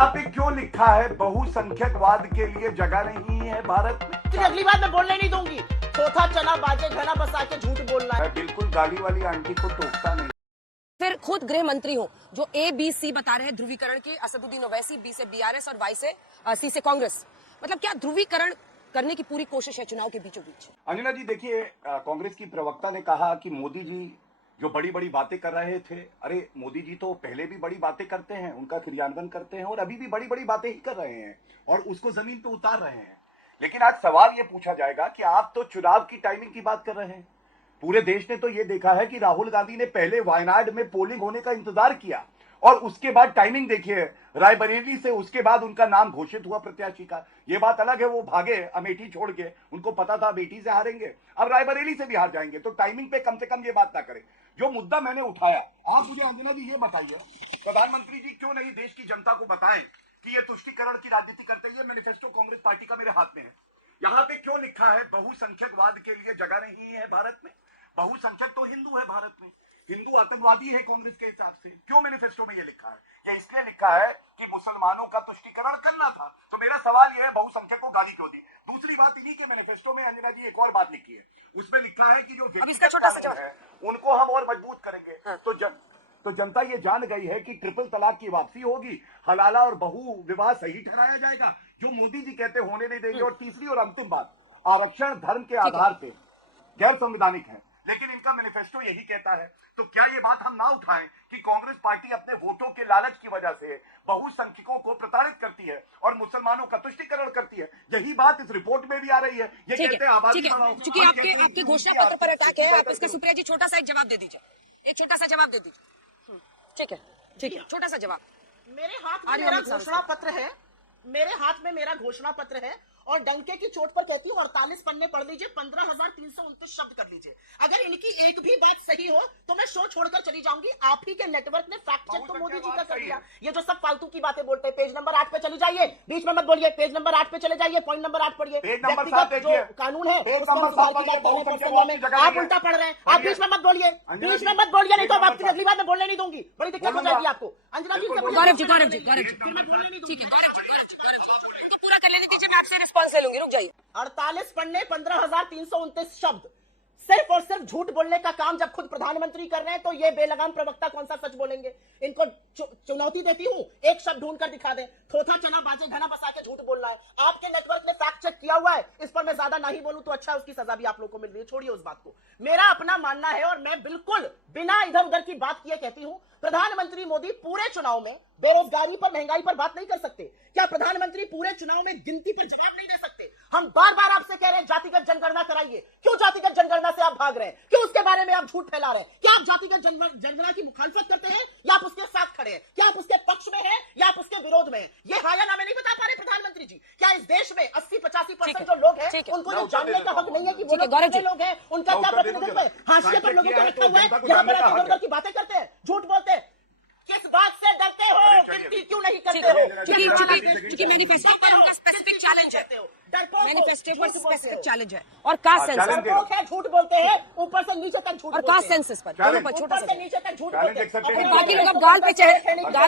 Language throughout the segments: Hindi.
यहाँ पे क्यों लिखा है बहुसंख्यकवाद के लिए जगह नहीं है भारत में? तो अगली बार मैं बोलने नहीं दूंगी। चौथा चना बाजे घना बसा के झूठ बोलना है। मैं बिल्कुल गाली वाली आंटी को टोकता नहीं। फिर खुद गृह मंत्री हो जो ABC बता रहे हैं ध्रुवीकरण की, असदुद्दीन ओवैसी B से BRS और Y से C से कांग्रेस, मतलब क्या ध्रुवीकरण करने की पूरी कोशिश है चुनाव के बीचों बीच? अंजना जी देखिए, कांग्रेस की प्रवक्ता ने कहा कि मोदी जी जो बड़ी बड़ी बातें कर रहे थे, अरे मोदी जी तो पहले भी बड़ी बातें करते हैं, उनका क्रियान्वयन करते हैं और अभी भी बड़ी बड़ी बातें ही कर रहे हैं और उसको जमीन पे उतार रहे हैं। लेकिन आज सवाल ये पूछा जाएगा कि आप तो चुनाव की टाइमिंग की बात कर रहे हैं। पूरे देश ने तो ये देखा है कि राहुल गांधी ने पहले वायनाड में पोलिंग होने का इंतजार किया और उसके बाद टाइमिंग देखिए, रायबरेली से उसके बाद उनका नाम घोषित हुआ प्रत्याशी का। ये बात अलग है, वो भागे अमेठी छोड़ के, उनको पता था अमेठी से हारेंगे, अब रायबरेली से भी हार जाएंगे, तो टाइमिंग पे कम से कम ये बात ना करें। जो मुद्दा मैंने उठाया, आप मुझे अंजना जी ये बताइए, प्रधानमंत्री जी क्यों नहीं देश की जनता को बताएं कि ये तुष्टीकरण की राजनीति करते हैं? मैनिफेस्टो कांग्रेस पार्टी का मेरे हाथ में है। यहाँ पे क्यों लिखा है बहुसंख्यकवाद के लिए जगह नहीं है भारत में? बहुसंख्यक तो हिंदू है भारत में, हिंदू आतंकवादी है कांग्रेस के हिसाब से। क्यों मैनिफेस्टो में ये लिखा है? ये इसलिए लिखा है कि मुसलमानों का तुष्टीकरण करना था। तो मेरा सवाल ये है, बहुसंख्यक को गाली क्यों दी? दूसरी बात, इन्हीं के मैनिफेस्टो में अंजना जी एक और बात लिखी है, उसमें लिखा है कि जो व्यक्तिगत है उनको हम और मजबूत करेंगे। तो जनता ये जान गई है कि ट्रिपल तलाक की वापसी होगी, हलाला और बहु विवाह सही ठहराया जाएगा, जो मोदी जी कहते होने नहीं देंगे। और तीसरी और अंतिम बात, आरक्षण धर्म के आधार पे गैर संवैधानिक है, लेकिन इनका मैनिफेस्टो यही कहता है। तो क्या ये बात हम ना उठाएं कि कांग्रेस पार्टी अपने वोटों के लालच की वजह से बहुसंख्यकों को प्रताड़ित करती है और मुसलमानों का तुष्टीकरण करती है? यही बात इस रिपोर्ट में भी आ रही है। ये कहते हैं आबादी बढ़ाओ। क्योंकि आपके घोषणा पत्र पर अटैक है, आप इसका सुप्रिया जी छोटा सा एक जवाब दे दीजिए, एक छोटा सा जवाब दे दीजिए। ठीक है, छोटा सा जवाब। मेरे हाथ में मेरा घोषणा पत्र है, मेरे हाथ में मेरा घोषणा पत्र है और डंके की चोट पर कहती हूँ 48 पन्ने पढ़ लीजिए, 15,329 शब्द कर लीजिए। अगर इनकी एक भी बात सही हो तो मैं शो छोड़कर चली जाऊंगी। आप ही के नेटवर्क ने फैक्ट चेक तो मोदी जी का कर दिया। ये जो सब फालतू की बातें बोलते हैं, पेज नंबर 8 पे चली जाइए, बीच में मत बोलिए, पेज नंबर 8 पे चले जाइए, पॉइंट नंबर 8 पढ़िए। व्यक्तिगत जो कानून है आप उल्टा पढ़ रहे हैं, आप बीच में मत बोलिए, बीच में मत बोलिए, नहीं तो आपकी अगली बार मैं बोलने नहीं दूंगी, बड़ी दिक्कत हो जाएगी आपको। अंजना जी, गौरव जी, ठीक है, पूरा कर लेने दीजिए, मैं आपसे रिस्पॉन्स ले लूंगी, रुक जाइए। 48 पन्ने, 15,329 शब्द, सिर्फ और सिर्फ झूठ बोलने का काम जब खुद प्रधानमंत्री कर रहे हैं तो ये बेलगाम प्रवक्ता कौन सा सच बोलेंगे? इनको चुनौती देती हूं, एक शब्द ढूंढ कर दिखा दे। थोथा चना बाजे घना बसा के झूठ बोलना है। आपके नेटवर्क ने फैक्ट चेक किया हुआ है, इस पर मैं ज्यादा नहीं बोलूं तो अच्छा, उसकी सजा भी आप लोगों को मिल रही है, छोड़िए उस बात को। मेरा अपना मानना है और मैं बिल्कुल बिना इधर उधर की बात किए कहती हूं, प्रधानमंत्री मोदी पूरे चुनाव में बेरोजगारी पर, महंगाई पर बात नहीं कर सकते? क्या प्रधानमंत्री पूरे चुनाव में गिनती पर जवाब नहीं दे सकते? हम बार बार आपसे कह रहे हैं जातिगत जनगणना कराइए, क्यों जातिगत जनगणना से आप भाग रहे हैं? क्यों उसके बारे में आप झूठ फैला रहे हैं? क्या आप जातिगत जनगणना की मुखालफत करते हैं या आप उसके साथ खड़े हैं? क्या आप उसके पक्ष में हैं या आप उसके विरोध में हैं? ये हाया नामे नहीं बता पा रहे प्रधानमंत्री जी। क्या इस देश में 80-85% जो लोग हैं उनको ये जानने का हक नहीं है कि वो लोग हैं, उनका क्या प्रतिनिधित्व है? हाशिए पर लोगों को रखा हुआ है, यहाँ पर इधर उधर की बातें करते हैं, झूठ बोलते हैं। किस बात से डरते हो? गिनती क्यों नहीं करते हो? क्योंकि मैनिफेस्टो पर उनका स्पेसिफिक चैलेंज है, मैनिफेस्टो पर स्पेसिफिक चैलेंज है और कास्ट सेंसस झूठ बोलते हैं, ऊपर से नीचे तक झूठ, और कास्ट सेंसस पर दोनों पर छोटा सा नीचे तक झूठ बोलते हैं। बाकी लोग अब गाल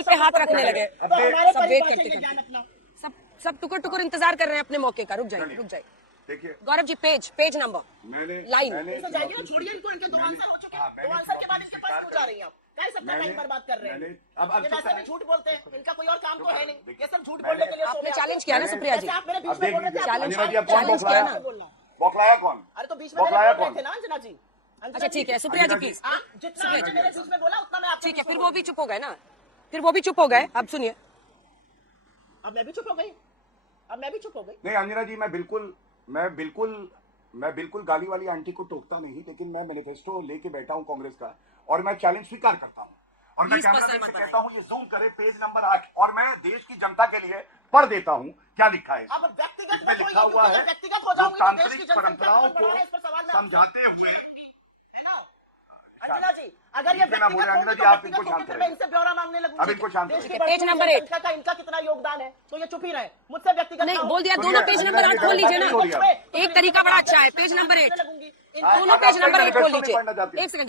पे हाथ रखने लगे, सब वेट करते, सब टुकर टुकर इंतजार कर रहे हैं अपने मौके का। रुक जाइए देखिए Gaurav ji, page number, line छोड़िए इनको, इनके 2 आंसर हो चुके हैं, 2 आंसर के बाद इनके पास क्यों जा रही हैं आप? कैसे अपना टाइम बर्बाद कर रहे हैं? ये वैसे भी झूठ बोलते हैं, इनका कोई और काम तो है नहीं, ये सब झूठ बोलने के लिए आपने चैलेंज किया ना सुप्रिया जी, आप मेरे बीच में बोल रहे थे, चैलेंज किया ना, बौखलाया कौन? अरे तो बीच में बोल रहे थे ना अंजना जी। अच्छा ठीक है सुप्रिया जी, प्लीज जितना आपने मेरे बीच में बोला उतना मैं आपसे, ठीक है, फिर वो भी चुप हो गए ना, फिर वो भी चुप हो गए। अब सुनिए, अब मैं भी चुप हो गई, अब मैं भी चुप हो गई। नहीं अंजना जी, मैं बिल्कुल गाली वाली आंटी को टोकता नहीं, लेकिन मैं मैनिफेस्टो लेके बैठा हूं कांग्रेस का और मैं चैलेंज स्वीकार करता हूं और मैं कैमरामैन से कहता हूं ये जूम करे पेज नंबर 8 और मैं देश की जनता के लिए पढ़ देता हूं क्या लिखा है। अब व्यक्तिगत में लिखा हुआ है, व्यक्तिगत हो जाऊंगी तो देश की तांत्रिक परंपराओं को समझाते हुए। अंजना जी, अगर ये अंजना जी आप इनको शांत करें, इनसे ब्यौरा मांगने लगूंगी। अब इनको शांत करें। पेज नंबर 8 इनका कितना योगदान है तो ये चुप ही रहे, मुझसे व्यक्तिगत नहीं बोल दिया। दोनों पेज नंबर 8 खोल लीजिए ना, एक तरीका बड़ा अच्छा है, पेज नंबर 8, दोनों पेज नंबर 8 खोल लीजिए। एक सेकंड,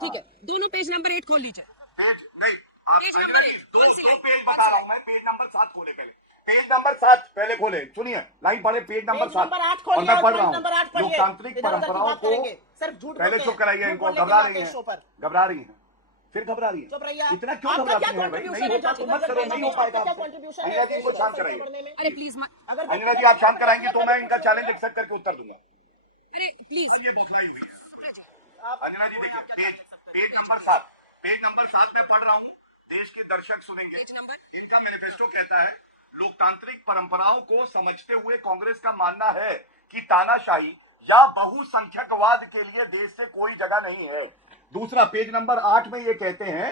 ठीक है, दोनों पेज नंबर 8 खोल लीजिए। नहीं, पेज अंजना नंबर जी, एक, दो कौन सी दो लाइन? पेज कौन बता सी रहा हूँ मैं, पेज नंबर 7 खोले पहले, पेज नंबर 7 पहले खोले, सुनिए लाइन पढ़े, पेज नंबर 7 नंबर 8 और खोलिए मैं और पढ़ रहा पॉइंट हूँ। नंबर 8 पढ़िए। लोकतांत्रिक इधर उधर की परंपराओं बात को करेंगे, सिर्फ झूठ पहले बोलते चुप हैं। कराइए, झूठ इनको बोलने के घबरा लिए रही आते हैं शो पर। हैं, घबरा रही हैं, फिर घबरा रही चुप हैं, रहिए आप। इतना क्यों आपका घबराती क्या हैं भाई? contribution नहीं है होता तो जातिगत मत करो, जनगणना नहीं में? हो पाएगा आपका क्या आपसे। contribution है अंजना जी, देश इनको को शांत संसद कराइए। बढ़ने में? अरे प्लीज अगर अंजना जी, आप शांत कराएंगी तो मैं इनका चैलेंज एक्सेप्ट करके उत्तर दूंगा। अरे प्लीज ये बौखलाई हुई है। आप अंजना जी देखिए, क्या कर सकते हैं? पेज नंबर 7, पेज नंबर 7 में पढ़ रहा हूँ, देश के दर्शक सुनेंगे। Page number? इनका मैनिफेस्टो कहता है, लोकतांत्रिक परंपराओं को समझते हुए कांग्रेस का मानना है कि तानाशाही या बहुसंख्यकवाद के लिए देश से कोई जगह नहीं है। दूसरा, पेज नंबर 8 में ये कहते हैं,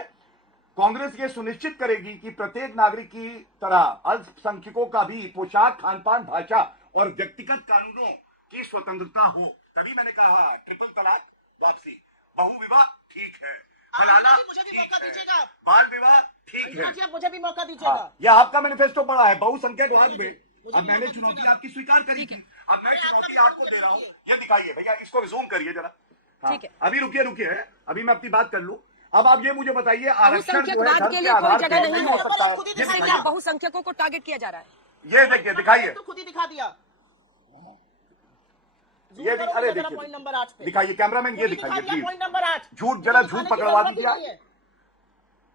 कांग्रेस ये सुनिश्चित करेगी कि प्रत्येक नागरिक की तरह अल्पसंख्यकों का भी पोशाक, खानपान, भाषा और व्यक्तिगत कानूनों की स्वतंत्रता हो। तभी मैंने कहा ट्रिपल तलाक वापसी, बहुविवाह ठीक है, हलाला अंजना जी, मुझे भी ठीक मौका है, दीजिएगा आप। बाल विवाह ठीक अंजना है। जी, आप मुझे भी मौका दीजिएगा। हाँ, ये आपका मैनिफेस्टो पड़ा है बहुसंख्यकवाद में। मुझे अब भी मैंने मौका चुनौती दीजिएगा। आपकी स्वीकार करी थी, अब मैं मैं आपका चुनौती भी आपको जवाब दे रहा हूँ। दीजिए। ये दिखाइए भैया, इसको रिज्यूम करिए जरा। हाँ, ठीक है। अभी रुकिए रुकिए, अभी मैं अपनी बात कर लूं। अब आप ये मुझे बताइए, आरक्षण जो है बहुसंख्यकवाद धर्म के के लिए कोई आधार जगह पर नहीं नहीं है। हो सकता है। खुद ही ये दिखाइए। क्या दिखाइए, बहुसंख्यकों को टारगेट किया जा रहा है? ये देखिए, दिखाइए, तो खुद ही दिखा दिया। ये करो अरे जरा देखिए, पॉइंट नंबर 8 पे। दिखाइए कैमरामैन, ये खुद ही दिखा दिखाइए दिया प्लीज। Point number 8। झूठ, जरा मुझे झूठ दिखाने की पकड़वा जरूरत ही दीजिए आप। नहीं है।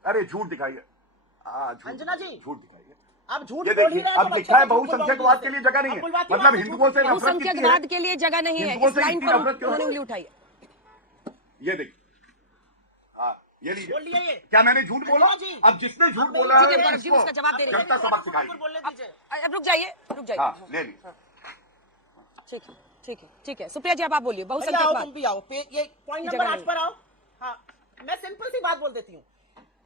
अरे झूठ दिखाइए, झूठ अंजना जी, झूठ दिखाइए। आप झूठ ये बोल ही देखिए, रहे हैं, अब तो लिखा है बच्चे को झूठ बहुसंख्यकवाद बोल के लिए दीजिए। जगह नहीं अब है, बुलवाती मतलब बात से हिंदुओं से झूठ नफरत कितनी है। बहुसंख्यकवाद के लिए जगह नहीं है। हिंदुओं इस से लाइन इतनी पर नफरत क्यों है? उन्होंने उंगली उठाई है। ये देखिए, हाँ, ये लीजिए। बोल लिए ये। क्या मैंने झूठ बोला? अंजना जी, अब जिसने झूठ बोला ठीक है, है गौरव जी, उसका जवाब दे रहे हैं। जनता सबक सिखाएगी। बोलने दीजिए। अब रुक जाइए, रुक जाइए। हाँ, ले ली। ठीक है, ठीक है, ठीक है। सुप्रिया जी, अब आप बोलिए। भैया आओ, बहुसंख्यकवाद तुम भी आओ। ये पॉइंट की नंबर जगह 8 पर आओ। हाँ, मैं सिंपल सी बात बोल देती हूँ।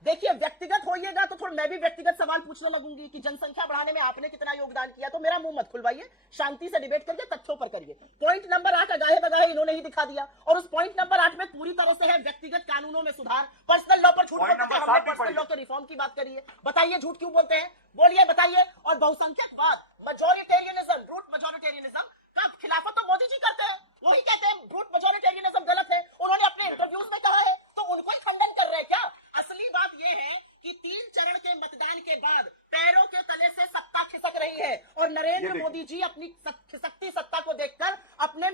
देखिए, व्यक्तिगत होइएगा तो थोड़ा मैं भी व्यक्तिगत सवाल पूछने लगूंगी कि जनसंख्या बढ़ाने में आपने कितना योगदान किया। तो मेरा मुंह मत खुलवाइए, शांति से डिबेट करिए, तथ्यों पर करिए। पॉइंट नंबर 8 अगाहे बगाहे इन्होंने ही दिखा दिया, और उस पॉइंट नंबर 8 में पूरी तरह से है व्यक्तिगत कानूनों में सुधार, पर्सनल लॉ पर छूट। पॉइंट नंबर 7 भी पर्सनल पढ़िए। लॉ के रिफॉर्म की बात करिए। बताइए झूठ क्यों बोलते हैं, बोलिए, बताइए। और बहुसंख्यकवाद, मेजोरिटेरियनिज्म, रूट मेजोरिटेरियनिज्म का खिलाफत तो मोदी जी करते हैं। वही कहते हैं रूट मेजोरिटेरियनिज्म गलत है, उन्होंने अपने इंटरव्यूज में कहा है, तो उनको ही खंडन कर रहे हैं क्या? असली बात यह है कि 3 चरण के मतदान के बाद पैरों के तले से सत्ता खिसक रही है, और नरेंद्र देखिए। मोदी जी अपनी खिसकती सत्ता को देखकर अपने